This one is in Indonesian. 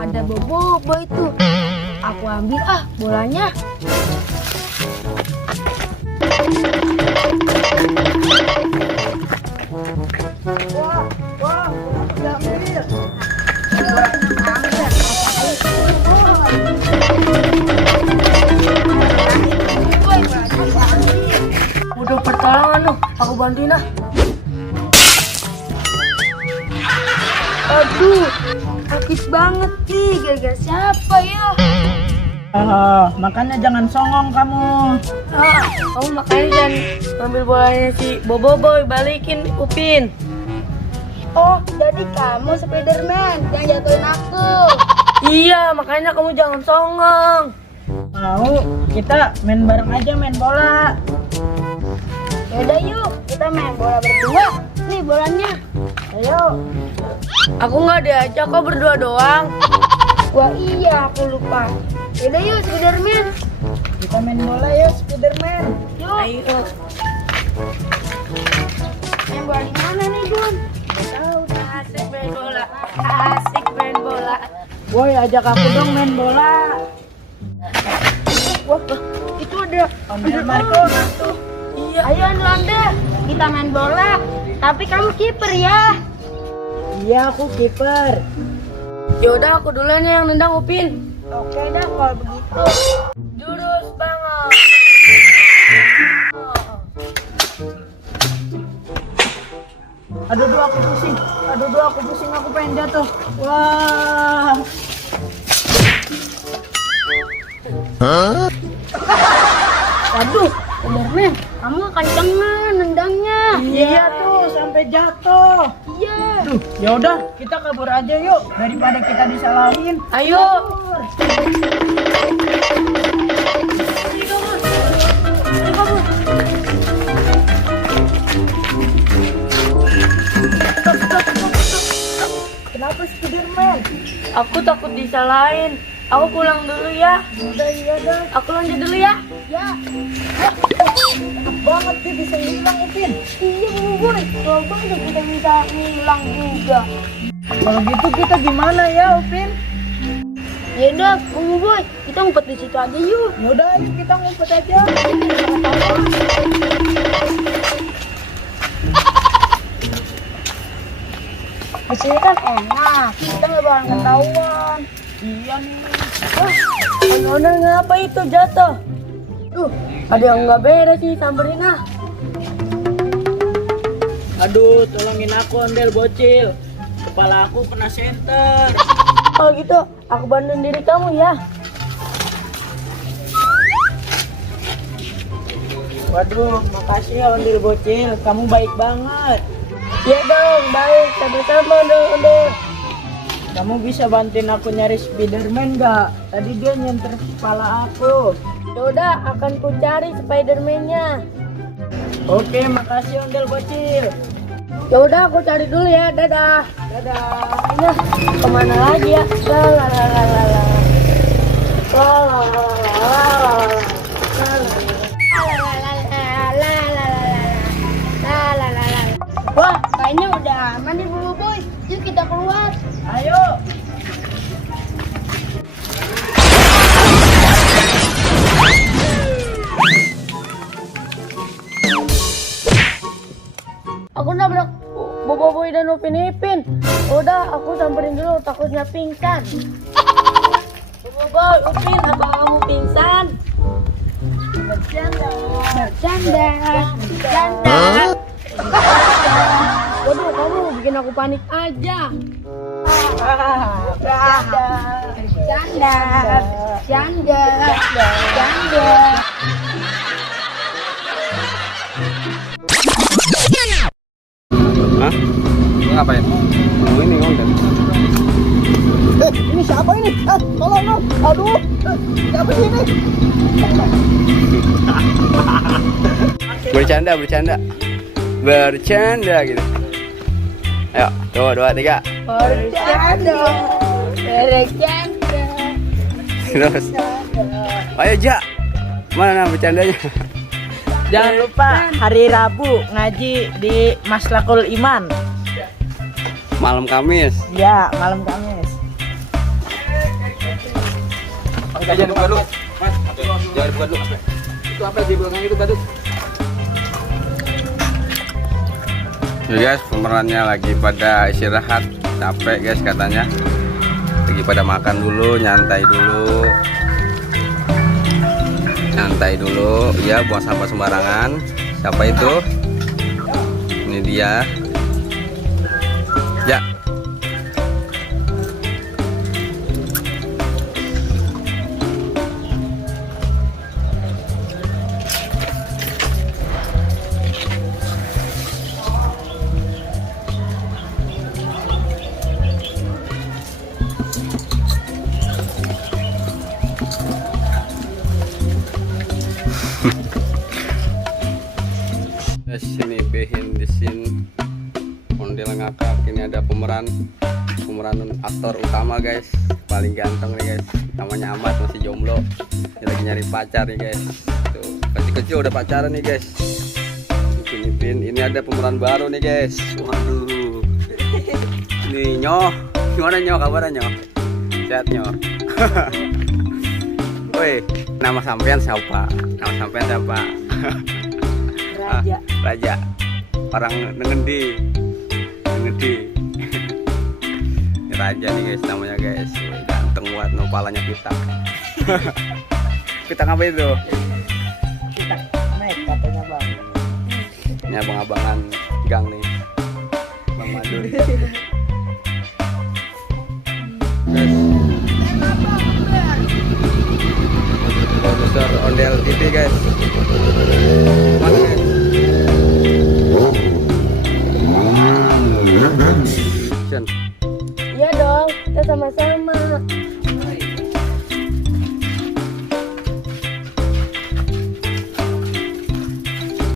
ada bobo itu. Aku ambil bolanya. Wah, udah ambil. Udah pertolongan loh, aku bantuin ah. Aduh, sakit banget nih, gara-gara siapa ya? Makanya jangan songong kamu. Kamu makanya jangan ngambil bolanya si Bobo Boy, balikin Upin. Oh, jadi kamu Spiderman yang jatuhin aku. Iya, makanya kamu jangan songong. Mau kita main bareng aja, main bola. Yaudah yuk, kita main bola berdua. Nih bolanya. Ayo. Aku nggak diajak kok, berdua doang. Wah iya, aku lupa. Yaudah yuk Spiderman. Kita main bola ya, Spiderman. Yuk. Ayo. Main bola di mana nih, Gun? Tahu, asik main bola. Asik main bola. Woi, ajak aku dong main bola. Wah, itu ada Marco. Iya. Ayo Anlanda, kita main bola. Tapi kamu kiper ya. Iya, aku kiper. Yaudah, aku duluan yang nendang Upin. Oke dah kalau begitu. Jurus banget. Aduh, aku pusing. Aku pengen jatuh. Wah. Waduh, Spiderman, kamu kencengan nendangnya. Iya tuh, sampai jatuh. Iya. Duh, ya udah, kita kabur aja yuk daripada kita disalahin. Ayo. Kenapa Spiderman? Aku takut disalahin. Aku pulang dulu ya. Udah iya dah. Aku loncat dulu ya. Ya. Enak banget dia bisa hilang Upin. Iya, Boy. Coba deh kita bisa hilang juga. Kalau gitu kita gimana ya Upin? Ya udah, Boy. Kita ngumpet di situ aja yuk. Yaudah, ayo kita ngumpet aja. Di sini kan enak. Kita nggak bakal ketahuan. Iya nih. Nona ngapa itu jatuh? Ada yang nggak beres sih, samperin ah. Aduh, tolongin aku Ondel bocil. Kepala aku kena senter. Kalau gitu, aku bantuin diri kamu ya. Waduh, makasih ya Ondel bocil. Kamu baik banget. Ya dong, baik. Sama-sama dong, Ondel. Kamu bisa bantuin aku nyari Spiderman nggak? Tadi dia nyenter kepala aku. Yaudah, akan ku cari Spiderman-nya. Oke, makasih Ondel bocil. Yaudah, aku cari dulu ya. Dadah. Dadah. Nah, kemana lagi ya? Lalalala. Wah, kayaknya udah aman nih Bobo Boy. Yuk kita keluar. Ayo. Aku nabrak Bobo Boy dan Upin Ipin. Udah, aku samperin dulu, takutnya pingsan. Bobo Boy, Upin, apa kamu pingsan? Bercanda. Waduh, kamu bikin aku panik aja. Bercanda. Hah? Ini ngapain? Oh, ini konten. Ini siapa ini? Tolong dong. Aduh. Siapa ini? Bercanda gitu. Ayo, 2, 3. Bercanda. Terus. Ayo, Ja. Mana bercandanya? Jangan lupa hari Rabu ngaji di Maslakul Iman. Malam Kamis. Ya, malam Kamis. Jangan buka dulu. Mas, jangan buka dulu. Itu apa di belakang itu, Badut? Nih guys, pemerannya lagi pada istirahat, capek guys katanya. Lagi pada makan dulu, nyantai dulu. Nyantai dulu, ya buang sampah sembarangan. Siapa itu? Ini dia. Ya. Sini behind the scene Ondel Ngakak. Ini ada pemeran aktor utama guys, paling ganteng nih guys, namanya Ahmad, masih jomblo. Dia lagi nyari pacar nih guys. Tuh, kecil-kecil udah pacaran nih guys. Ipin. Ini ada pemeran baru nih guys. Waduh. Ini Nyoh. Gimana Nyoh, kabarnya Nyoh? Sehat Nyoh? Woi, nama sampean siapa? Raja. Raja. Orang nengendi. Ini Raja nih guys namanya guys. Ganteng banget, no palanya pitak. Pitak apa itu? Kita naik katanya bang. Ini abang-abangan gang nih. Bang Madun. Guys. Produser Ondel TV guys. Mana guys? Iya dong, kita sama-sama.